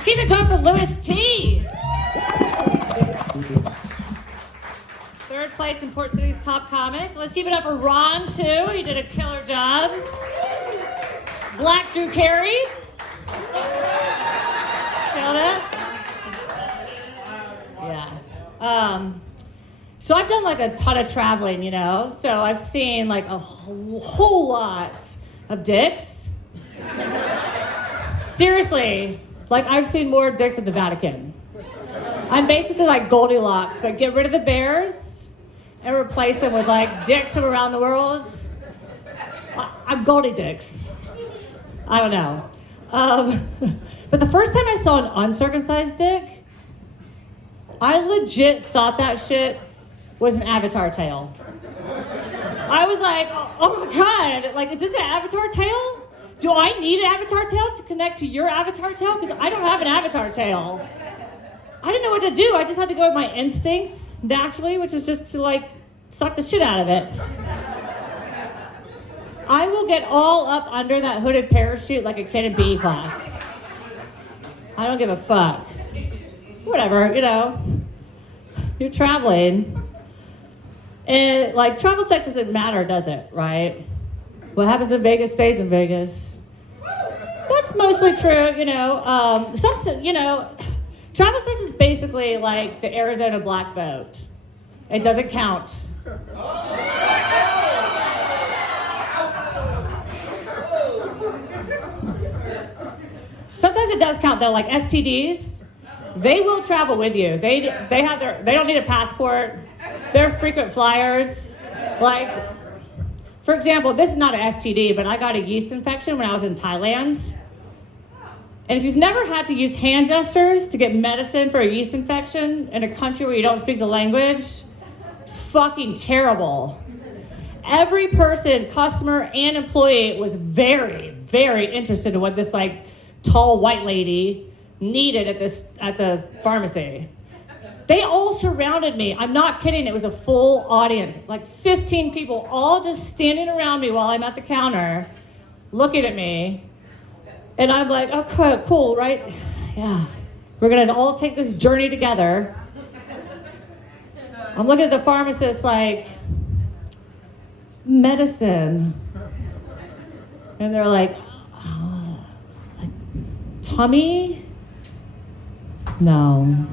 Let's keep it going for Louis T. Third place in Port City's top comic. Let's keep it up for Ron, too. He did a killer job. Black Drew Carey. Killed it. Yeah. So I've done like a ton of traveling, you know? So I've seen like a whole lot of dicks. Seriously, like I've seen more dicks at the Vatican. I'm basically like Goldilocks, but get rid of the bears and replace them with like dicks from around the world. I'm Goldie Dicks. I don't know. But the first time I saw an uncircumcised dick, I legit thought that shit was an avatar tail. I was like, oh my God, like, is this an avatar tail? Do I need an avatar tail to connect to your avatar tail? Because I don't have an avatar tail. I didn't know what to do. I just had to go with my instincts naturally, which is just to like suck the shit out of it. I will get all up under that hooded parachute like a kid in PE class. I don't give a fuck. Whatever, you know. You're traveling. And like travel sex doesn't matter, does it, right? What happens in Vegas stays in Vegas. That's mostly true, you know. Travel sex is basically like the Arizona black vote. It doesn't count. Sometimes it does count though, like STDs. They will travel with you. They don't need a passport. They're frequent flyers. Like, for example, this is not an STD, but I got a yeast infection when I was in Thailand. And if you've never had to use hand gestures to get medicine for a yeast infection in a country where you don't speak the language, it's fucking terrible. Every person, customer and employee, was very, very interested in what this like tall white lady needed at the pharmacy. They all surrounded me. I'm not kidding. It was a full audience, like 15 people, all just standing around me while I'm at the counter, looking at me. And I'm like, okay, cool, right? Yeah. We're gonna all take this journey together. I'm looking at the pharmacist like, medicine. And they're like, oh, tummy? No.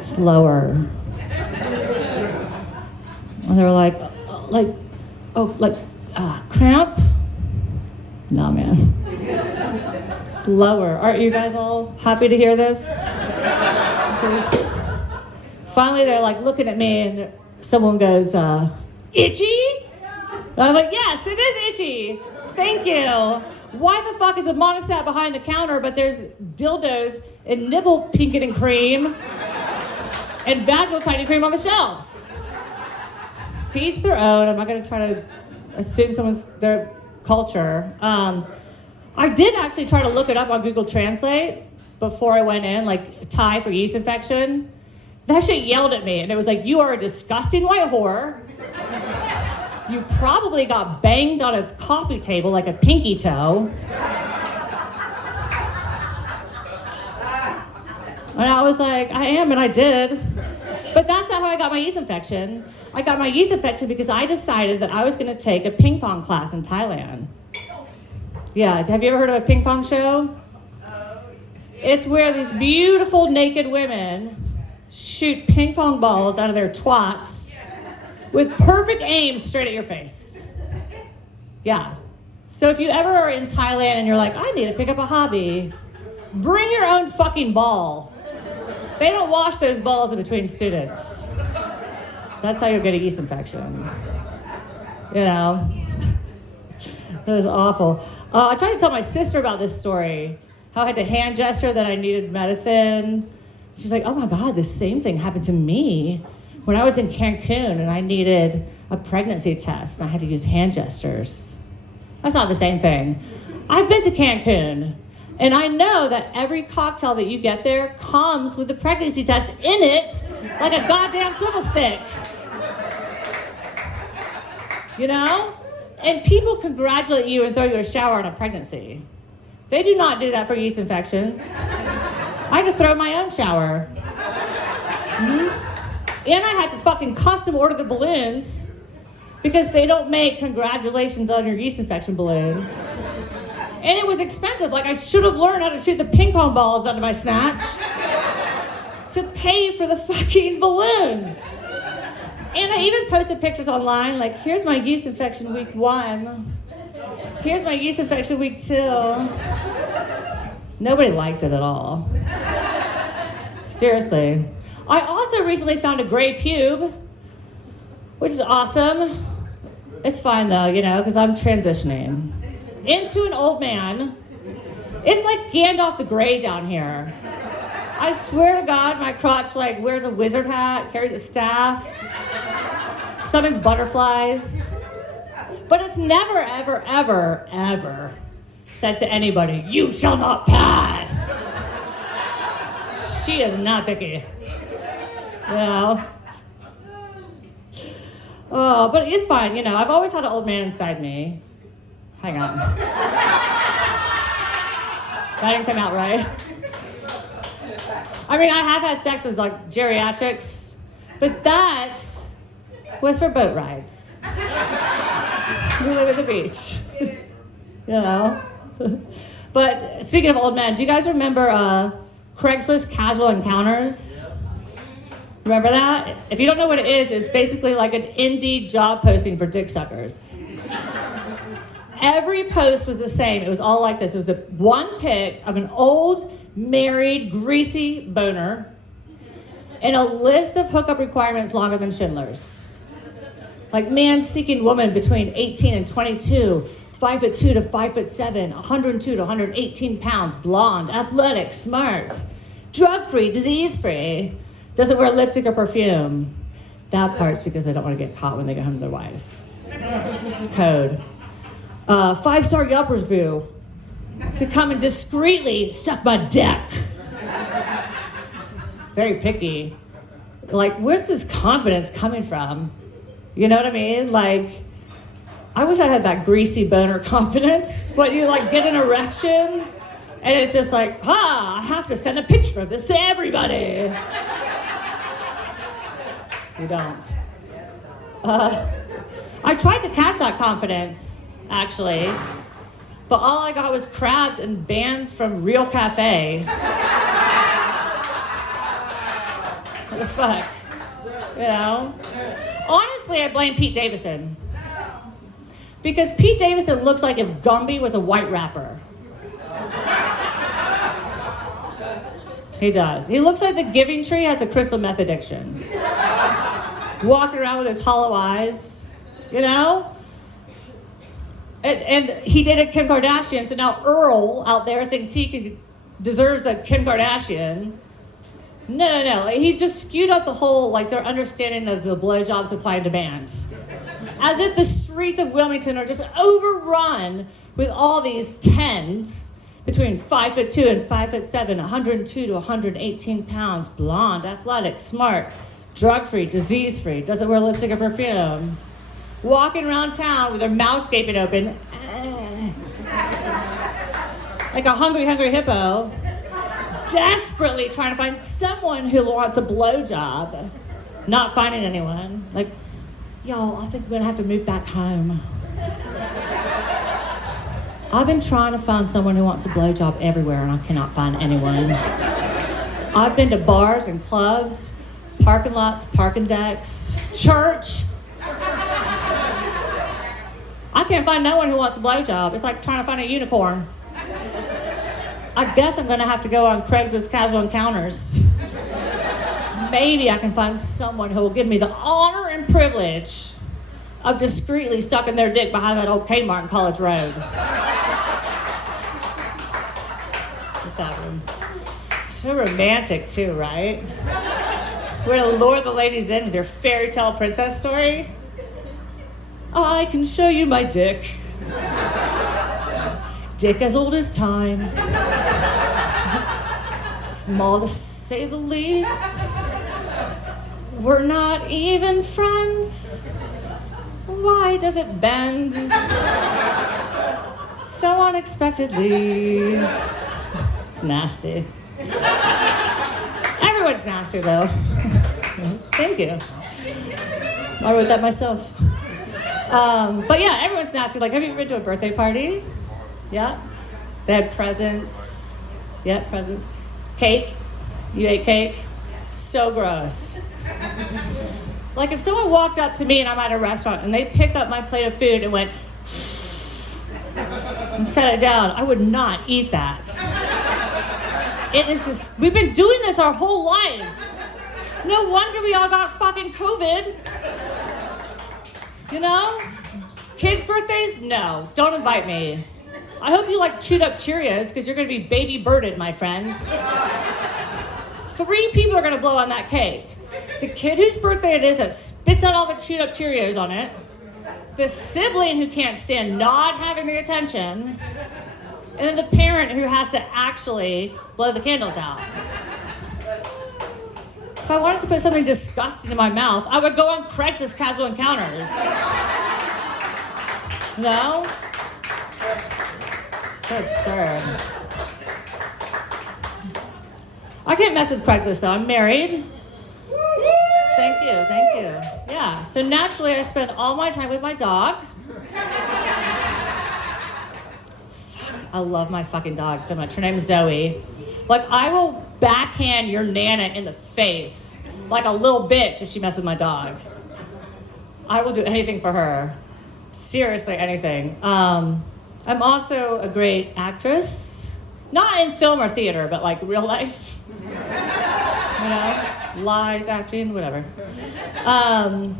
Slower. And they were like, cramp? No, man. Slower. Aren't you guys all happy to hear this? Because finally they're like looking at me and someone goes, itchy? And I'm like, yes, it is itchy. Thank you. Why the fuck is the monostat behind the counter, but there's dildos and nibble pinking and cream and vaginal tightening cream on the shelves? To each their own. I'm not going to try to assume their culture. I did actually try to look it up on Google Translate before I went in, like Thai for yeast infection. That shit yelled at me, and it was like, you are a disgusting white whore. You probably got banged on a coffee table like a pinky toe. And I was like, I am, and I did. But that's not how I got my yeast infection. I got my yeast infection because I decided that I was going to take a ping pong class in Thailand. Yeah, have you ever heard of a ping pong show? It's where these beautiful naked women shoot ping pong balls out of their twats with perfect aim straight at your face. Yeah. So if you ever are in Thailand and you're like, I need to pick up a hobby, bring your own fucking ball. They don't wash those balls in between students. That's how you'll get a yeast infection. You know? That was awful. I tried to tell my sister about this story, how I had to hand gesture that I needed medicine. She's like, oh my God, the same thing happened to me when I was in Cancun and I needed a pregnancy test and I had to use hand gestures. That's not the same thing. I've been to Cancun and I know that every cocktail that you get there comes with a pregnancy test in it, like a goddamn swivel stick. You know? And people congratulate you and throw you a shower on a pregnancy. They do not do that for yeast infections. I had to throw my own shower. And I had to fucking custom order the balloons because they don't make congratulations on your yeast infection balloons. And it was expensive. Like, I should have learned how to shoot the ping pong balls out of my snatch to pay for the fucking balloons. And I even posted pictures online, like, here's my yeast infection week 1. Here's my yeast infection week 2. Nobody liked it at all. Seriously. I also recently found a gray pube, which is awesome. It's fine though, you know, because I'm transitioning into an old man. It's like Gandalf the Grey down here. I swear to God, my crotch like wears a wizard hat, carries a staff, summons butterflies. But it's never, ever, ever, ever said to anybody, "You shall not pass." She is not picky. You know? Oh, but it's fine, you know. I've always had an old man inside me. Hang on. That didn't come out right. I mean, I have had sex as like geriatrics, but that was for boat rides. We live at the beach. You know? But speaking of old men, do you guys remember Craigslist casual encounters? Remember that? If you don't know what it is, it's basically like an Indeed job posting for dick suckers. Every post was the same. It was all like this. It was one pic of an old, married, greasy boner and a list of hookup requirements longer than Schindler's. Like man seeking woman between 18 and 22, 5'2" to 5'7", 102 to 118 pounds, blonde, athletic, smart, drug-free, disease-free, doesn't wear lipstick or perfume. That part's because they don't want to get caught when they get home to their wife. It's code. 5-star Yelp review. To come and discreetly suck my dick. Very picky. Like, where's this confidence coming from? You know what I mean? Like, I wish I had that greasy boner confidence. What, you like get an erection? And it's just like, I have to send a picture of this to everybody. You don't. I tried to catch that confidence, actually, but all I got was crabs and banned from Real Cafe. What the fuck? You know? Honestly, I blame Pete Davidson. Because Pete Davidson looks like if Gumby was a white rapper. He does. He looks like the Giving Tree has a crystal meth addiction. Walking around with his hollow eyes, you know? And he dated Kim Kardashian, so now Earl out there thinks he deserves a Kim Kardashian. No. He just skewed up the whole, like, their understanding of the blowjob supply and demand. As if the streets of Wilmington are just overrun with all these 10s between 5'2" and 5'7", 102 to 118 pounds, blonde, athletic, smart, drug-free, disease-free, doesn't wear lipstick or perfume, walking around town with their mouths gaping open, like a hungry hippo, desperately trying to find someone who wants a blowjob, not finding anyone. Like, y'all, I think we're gonna have to move back home. I've been trying to find someone who wants a blowjob everywhere, and I cannot find anyone. I've been to bars and clubs, parking lots, parking decks, church. I can't find no one who wants a blowjob. It's like trying to find a unicorn. I guess I'm gonna have to go on Craigslist casual encounters. Maybe I can find someone who will give me the honor and privilege of discreetly sucking their dick behind that old Kmart in College Road. What's happening? So romantic too, right? We're gonna lure the ladies in with your fairy tale princess story. I can show you my dick. Dick as old as time. Small to say the least. We're not even friends. Why does it bend so unexpectedly? It's nasty. Everyone's nasty, though. Thank you. I wrote that myself. But yeah, everyone's nasty. Like, have you ever been to a birthday party? Yeah? They had presents. Yeah, presents. Cake. You ate cake? So gross. Like, if someone walked up to me and I'm at a restaurant and they picked up my plate of food and went and set it down, I would not eat that. It is just, we've been doing this our whole lives. No wonder we all got fucking COVID. You know? Kids' birthdays? No, don't invite me. I hope you like chewed up Cheerios because you're gonna be baby birded, my friends. 3 people are gonna blow on that cake. The kid whose birthday it is that spits out all the chewed up Cheerios on it, the sibling who can't stand not having the attention, and then the parent who has to actually blow the candles out. If I wanted to put something disgusting in my mouth, I would go on Craigslist Casual Encounters. No? So absurd. I can't mess with Craigslist though, I'm married. Thank you. Yeah, so naturally I spend all my time with my dog. I love my fucking dog so much. Her name's Zoe. Like, I will backhand your Nana in the face like a little bitch if she messes with my dog. I will do anything for her. Seriously, anything. I'm also a great actress. Not in film or theater, but like real life. You know? Lies, acting, whatever. And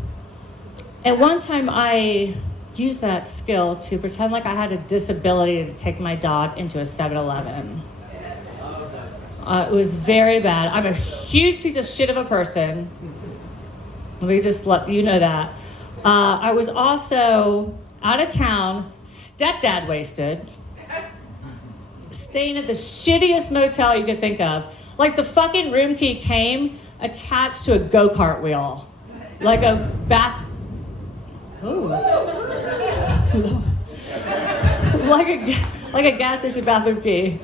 one time I used that skill to pretend like I had a disability to take my dog into a 7-Eleven. It was very bad. I'm a huge piece of shit of a person. Let me just let you know that. I was also out of town, stepdad wasted, staying at the shittiest motel you could think of. Like, the fucking room key came attached to a go-kart wheel. Like a bath... Ooh. like a gas station bathroom key.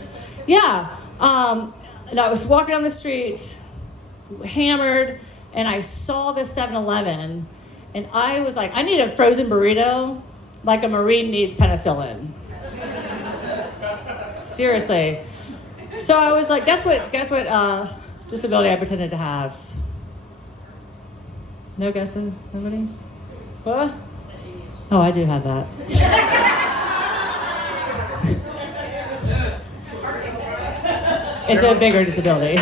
Yeah. And I was walking down the street, hammered, and I saw the 7-Eleven, and I was like, I need a frozen burrito like a Marine needs penicillin. Seriously. So I was like, guess what disability I pretended to have? No guesses? Nobody? What? Oh, I do have that. It's a bigger disability.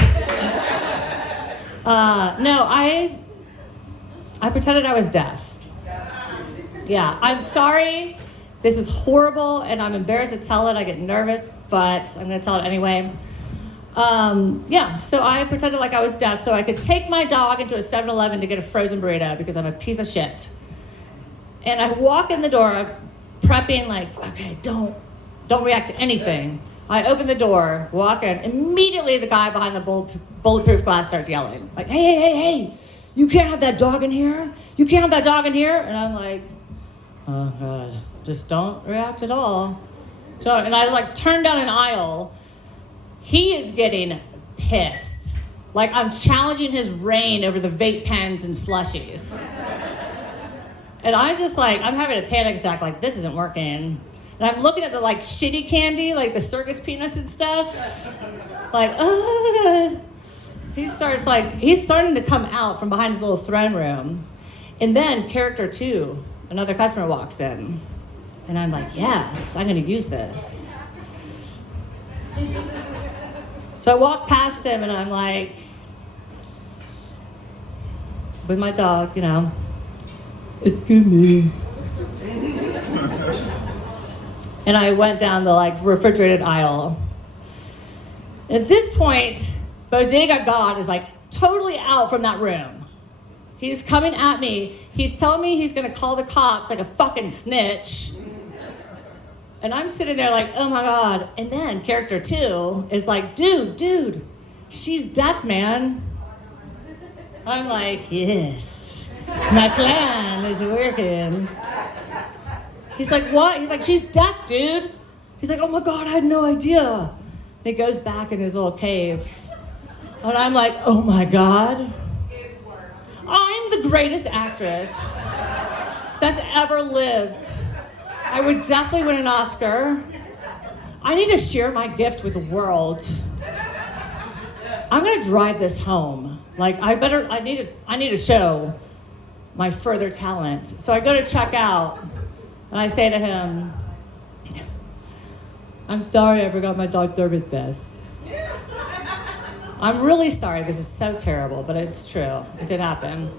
No, I pretended I was deaf. Yeah, I'm sorry. This is horrible, and I'm embarrassed to tell it. I get nervous, but I'm going to tell it anyway. Yeah, so I pretended like I was deaf so I could take my dog into a 7-Eleven to get a frozen burrito because I'm a piece of shit. And I walk in the door, prepping like, okay, don't react to anything. I open the door, walk in. Immediately, the guy behind the bulletproof glass starts yelling, like, hey, you can't have that dog in here. You can't have that dog in here. And I'm like, oh, God, just don't react at all. And I, like, turn down an aisle. He is getting pissed. Like, I'm challenging his reign over the vape pens and slushies. And I'm just like, I'm having a panic attack, like, this isn't working. And I'm looking at the, like, shitty candy, like the circus peanuts and stuff. Like, oh, God. He's starting to come out from behind his little throne room. And then character 2, another customer walks in. And I'm like, yes, I'm going to use this. So I walk past him and I'm like, with my dog, you know, excuse me. And I went down the, like, refrigerated aisle. And at this point, Bodega God is, like, totally out from that room. He's coming at me. He's telling me he's going to call the cops like a fucking snitch. And I'm sitting there like, oh, my God. And then character 2 is like, dude, she's deaf, man. I'm like, yes, my plan is working. He's like, what? He's like, she's deaf, dude. He's like, oh my God, I had no idea. He goes back in his little cave. And I'm like, oh my God. I'm the greatest actress that's ever lived. I would definitely win an Oscar. I need to share my gift with the world. I'm gonna drive this home. Like, I need to show my further talent. So I go to check out, and I say to him, I'm sorry I forgot my dog Durbin vest. I'm really sorry, this is so terrible, but it's true. It did happen.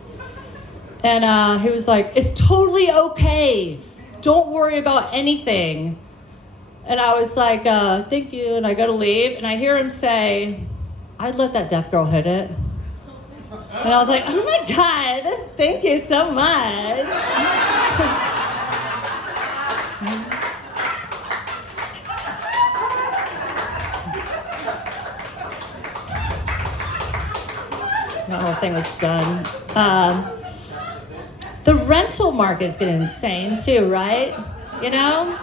And he was like, it's totally okay. Don't worry about anything. And I was like, thank you, and I go to leave, and I hear him say, I'd let that deaf girl hit it. And I was like, oh my God, thank you so much. The whole thing was done. The rental market's getting insane too, right? You know?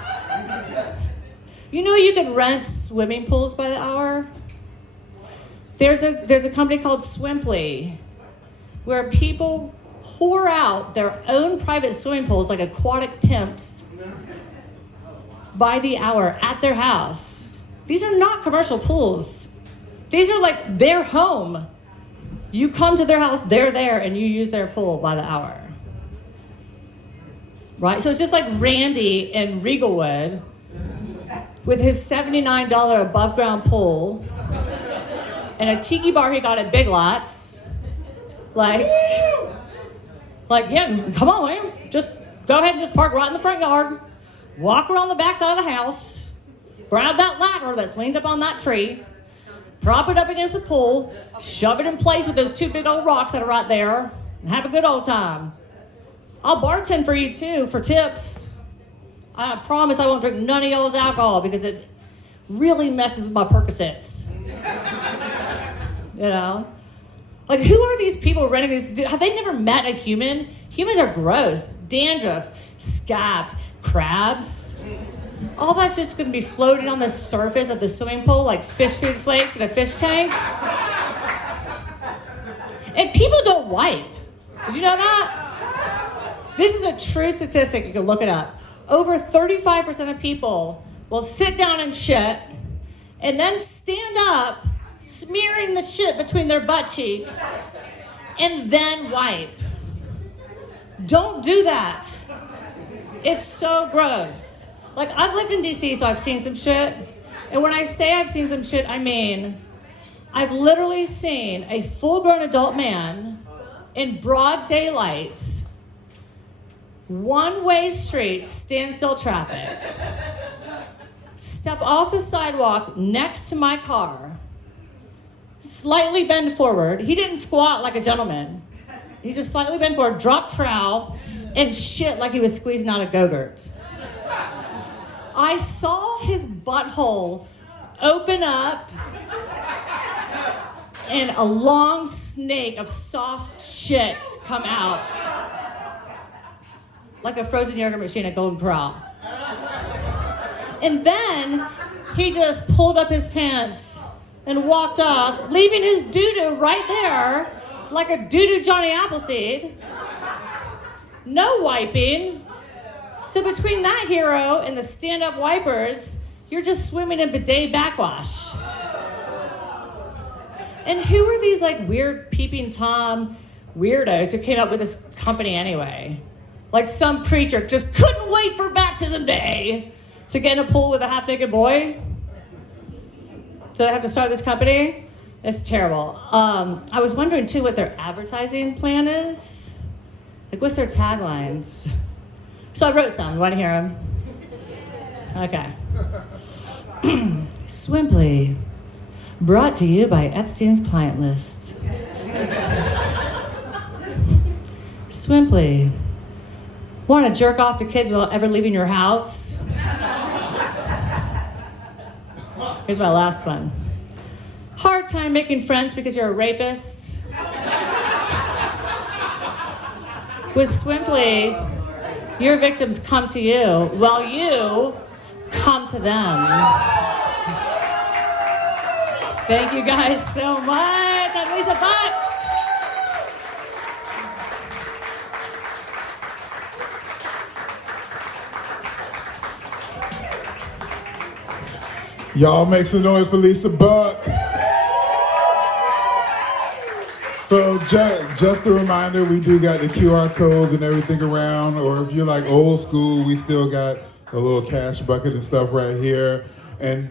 You can rent swimming pools by the hour? There's a company called Swimply where people whore out their own private swimming pools like aquatic pimps by the hour at their house. These are not commercial pools. These are like their home. You come to their house, they're there, and you use their pool by the hour. Right? So it's just like Randy in Regalwood with his $79 above ground pool and a tiki bar he got at Big Lots. Like, yeah, come on, man. Just go ahead and just park right in the front yard. Walk around the back side of the house. Grab that ladder that's leaned up on that tree. Prop it up against the pool. Shove it in place with those two big old rocks that are right there. And have a good old time. I'll bartend for you too, for tips. I promise I won't drink none of y'all's alcohol because it really messes with my Percocets. You know? Like, who are these people renting these? Have they never met a human? Humans are gross. Dandruff, scabs, crabs. All that's just going to be floating on the surface of the swimming pool like fish food flakes in a fish tank. And people don't wipe. Did you know that? This is a true statistic. You can look it up. Over 35% of people will sit down and shit and then stand up, smearing the shit between their butt cheeks, and then wipe. Don't do that. It's so gross. Like, I've lived in DC, so I've seen some shit. And when I say I've seen some shit, I mean, I've literally seen a full-grown adult man in broad daylight, one-way street, standstill traffic, step off the sidewalk next to my car, slightly bend forward. He didn't squat like a gentleman. He just slightly bent forward, dropped trowel, and shit like he was squeezing out a Go-Gurt. I saw his butthole open up and a long snake of soft shit come out. Like a frozen yogurt machine at Golden Corral. And then he just pulled up his pants and walked off, leaving his doo-doo right there, like a doo-doo Johnny Appleseed. No wiping. So between that hero and the stand-up wipers, you're just swimming in bidet backwash. And who are these like weird peeping Tom weirdos who came up with this company anyway? Like some preacher just couldn't wait for baptism day to get in a pool with a half-naked boy. So they have to start this company? It's terrible. I was wondering too what their advertising plan is. Like, what's their taglines? So I wrote some. You want to hear them? Okay. Swimply, brought to you by Epstein's client list. Swimply, want to jerk off to kids without ever leaving your house? Here's my last one. Hard time making friends because you're a rapist? With Swimply, your victims come to you while you come to them. Thank you guys so much. I'm Lisa Buck. Y'all make some noise for Lisa Buck. So just a reminder, we do got the QR codes and everything around, or if you're like old school, we still got a little cash bucket and stuff right here. And